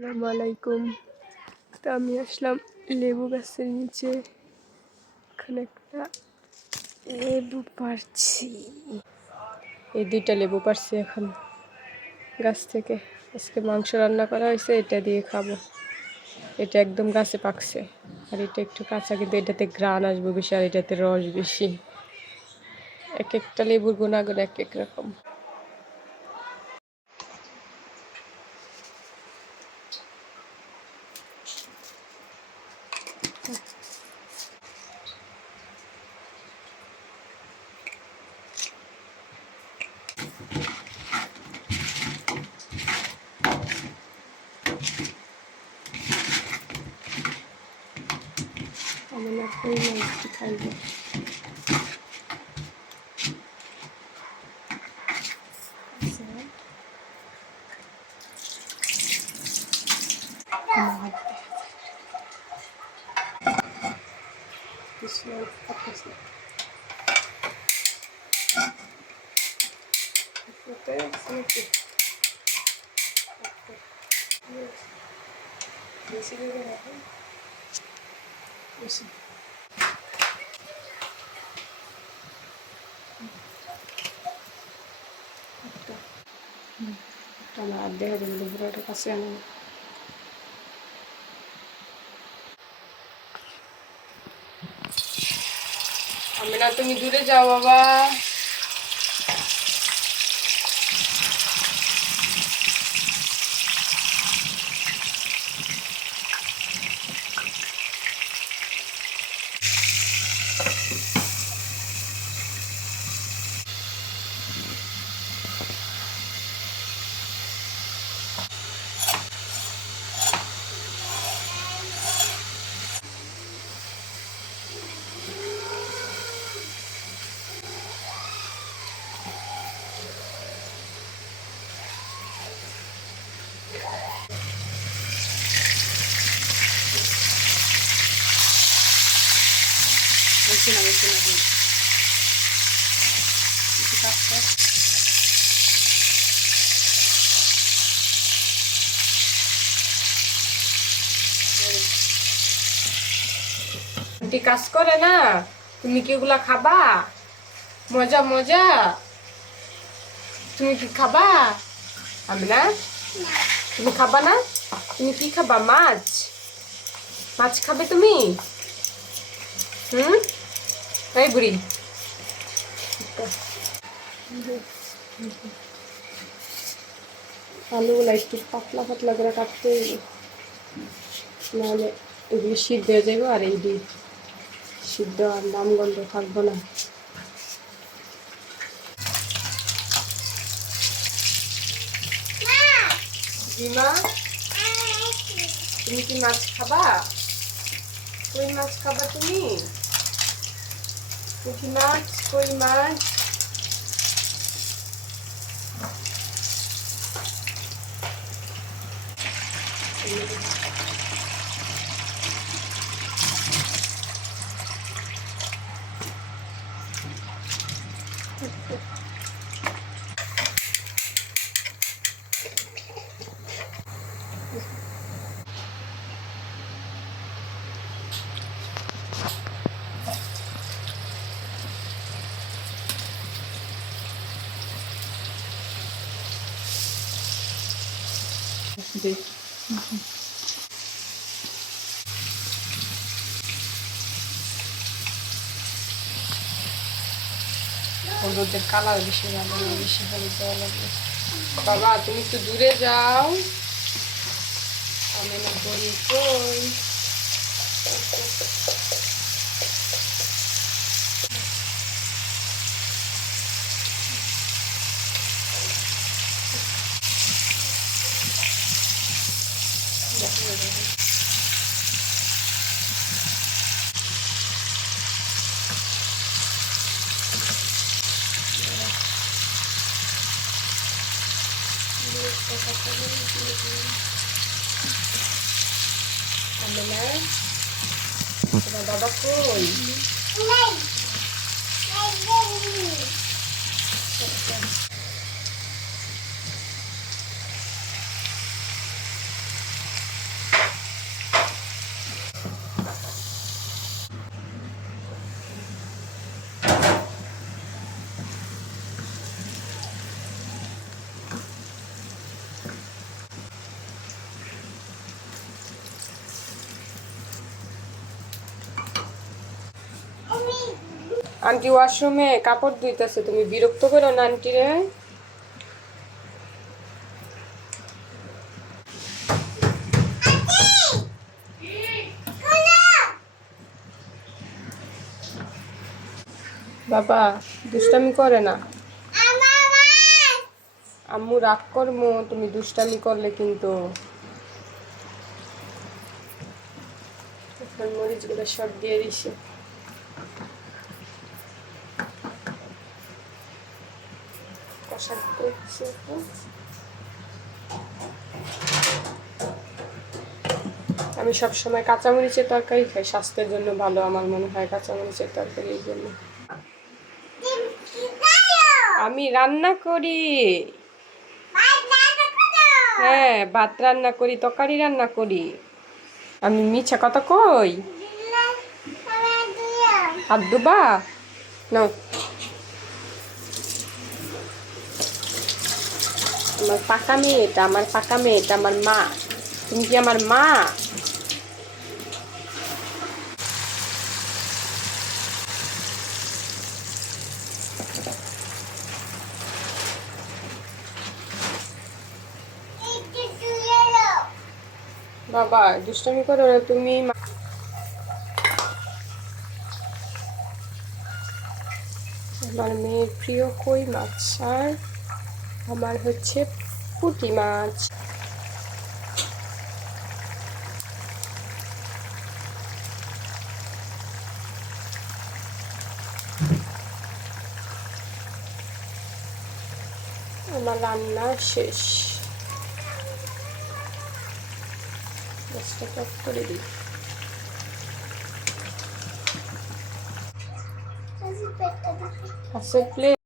আসসালামু আলাইকুম। তো আমি আসলাম লেবু গাছের নিচে। এখানে একটা লেবু পাড়ছি। এই 2টা লেবু পাড়ছি এখন গাছ থেকে। আজকে মাংস রান্না করা হয়েছে, এটা দিয়ে খাবো। এটা একদম গাছে পাকছে, আর এটা একটু কাঁচা, কিন্তু এটাতে ঘ্রাণ আসবে বেশি, আর এটাতে রস বেশি। এক একটা লেবুর গুণাগুণ এক এক রকম। আমি না কই মাছ খাইব। বেশি করে রাখুন, বেশি আমার দেখা যাবে বুড়োটার কাছে আমি না। তুমি দূরে যাও বাবা। বেশি না, বেশি না, কিছু কাটতে আন্টি কাজ করে না। তুমি কি এগুলা খাবা? মজা মজা। তুমি কি খাবা? আমি না। তুমি খাবা না? তুমি কি খাবা? মাছ? মাছ খাবে তুমি? এই বুড়ি, আলুগুলা একটু পাতলা পাতলা করে কাটতে, নাহলে এগুলো সিদ্ধ হয়ে যাবে, আর এই দিয়ে সিদ্ধ আর নামগন্ধ থাকবো না। ডিমা, তুমি কি মাছ খাবা? কই মাছ খাবা তুমি? পুঁটি মাছ, কই মাছ? হলুদের কালার বেশি ভালো না, বেশি হলুদ দেওয়া লাগবে। বাবা তুমি একটু দূরে যাও, আমি না বলি কই। বাবা কই? আন্টি ওয়াশরুমে কাপড় ধুইতেছে, তুমি বিরক্ত করো না আন্টি রে। বাবা দুষ্টামি করে না, আম্মু রাগ করবো তুমি দুষ্টামি করলে কিন্তু। মরিচগুলো সব দিয়ে দিছি। আমি সবসময় কাঁচামরিচের তরকারি খাই, স্বাস্থ্যের জন্য ভালো আমার মনে হয় কাঁচামরিচের তরকারি। এই জন্য আমি রান্না করি। হ্যাঁ ভাত রান্না করি, তরকারি রান্না করি। আমি মিছা কথা কই? হাত ধুবা না? আমার পাকা মেয়েটা, আমার পাকা মেয়েটা আমার মা। তুমি কি আমার মা? বাবা দুষ্টামি করো না তুমি। আমার মেয়ের প্রিয় কই মাছ, আর আমার হচ্ছে পুঁটি মাছ। আমার রান্না শেষ, গ্যাসটা অফ করে দিই। আচ্ছা প্লেট